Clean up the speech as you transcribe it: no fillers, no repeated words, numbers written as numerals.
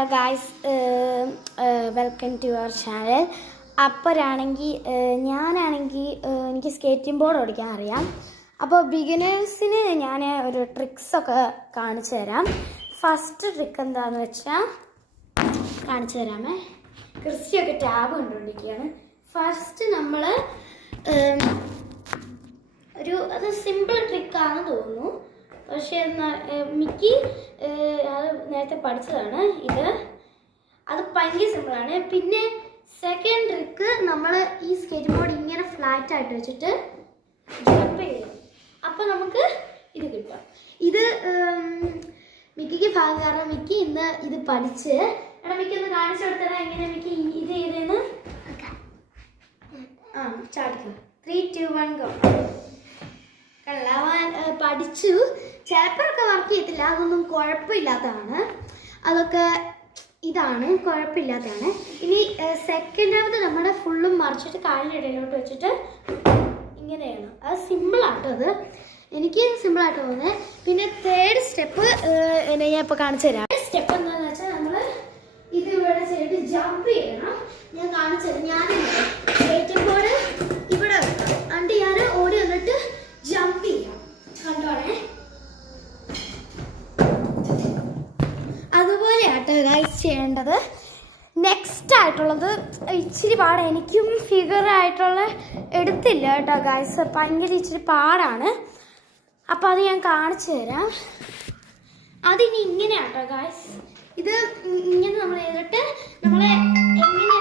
Hello guys, welcome to our channel. അപ്പോഴാണെങ്കിൽ ഞാനാണെങ്കിൽ എനിക്ക് സ്കേറ്റിംഗ് ബോർഡ് ഓടിക്കാൻ അറിയാം. അപ്പോൾ ബിഗിനേഴ്സിന് ഞാൻ ഒരു ട്രിക്സൊക്കെ കാണിച്ചു തരാം. ഫസ്റ്റ് ട്രിക്ക് എന്താണെന്ന് വെച്ചാൽ കാണിച്ചു തരാമേ. ക്രിസ്റ്റിയൊക്കെ ടാബ് കണ്ടുകൊണ്ടിരിക്കുകയാണ്. ഫസ്റ്റ് നമ്മൾ അത് സിമ്പിൾ ട്രിക്കാണെന്ന് തോന്നുന്നു, പക്ഷേ മിക്കി അത് നേരത്തെ പഠിച്ചതാണ്. അത് ഭയങ്കര സിമ്പിളാണ്. പിന്നെ സെക്കൻഡ് ട്രിക്ക്, നമ്മൾ ഈ സ്കേറ്റ് ബോർഡ് ഇങ്ങനെ ഫ്ലാറ്റ് ആയിട്ട് വെച്ചിട്ട് ജമ്പ് ചെയ്യണം. അപ്പോൾ നമുക്ക് ഇത് കിട്ടും. ഇത് മിക്കിക്ക് ഭാഗം, കാരണം മിക്കി ഇന്ന് ഇത് പഠിച്ച്. എടാ മിക്കി ഒന്ന് കാണിച്ചു കൊടുത്തരാ എങ്ങനെ മിക്കി ഇത് ചെയ്തെന്ന്. ചാടിക്കും. 3, 2, 1 ഗോ. കള്ളാവാൻ പഠിച്ചു. ചിലപ്പോഴൊക്കെ വർക്ക് ചെയ്യത്തില്ല, അതൊന്നും കുഴപ്പമില്ലാത്തതാണ്. അതൊക്കെ ഇതാണ് കുഴപ്പമില്ലാത്തതാണ്. ഇനി സെക്കൻഡാമത് നമ്മുടെ ഫുള്ളും മറിച്ചിട്ട് കാലിൻ്റെ ഇടയിലോട്ട് വെച്ചിട്ട് ഇങ്ങനെ ചെയ്യണം. അത് സിമ്പിളാട്ടോ, അത് എനിക്ക് സിമ്പിളായിട്ട് തോന്നുന്നത്. പിന്നെ തേർഡ് സ്റ്റെപ്പ് ഞാൻ ഇപ്പോൾ കാണിച്ചു തരാം. സ്റ്റെപ്പ് എന്താണെന്ന് വെച്ചാൽ നമ്മൾ ഇത് ഇവിടെ ചെയ്തിട്ട് ജമ്പ് ചെയ്യണം. ഞാൻ കാണിച്ചു തരാം. ഞാൻ സ്കേറ്റിംഗ് ബോർഡ് ഇവിടെ വെക്കാം, എന്നിട്ട് ഞാൻ ഓടി വന്നിട്ട് ജമ്പ് ചെയ്യാം. കണ്ടോണേ, അതുപോലെയാട്ടോ ഗൈസ് ചെയ്യേണ്ടത്. നെക്സ്റ്റ് ആയിട്ടുള്ളത് ഇച്ചിരി പാടാണ്. എനിക്കും ഫിഗർ ആയിട്ടുള്ള എടുത്തില്ല കേട്ടോ ഗൈസ്, ഭയങ്കര ഇച്ചിരി പാടാണ്. അപ്പോൾ അത് ഞാൻ കാണിച്ചു തരാം. അതിനി ഇങ്ങനെയാട്ടോ ഗൈസ്. ഇത് ഇങ്ങനെ നമ്മൾ ചെയ്തിട്ട് നമ്മളെ എങ്ങനെ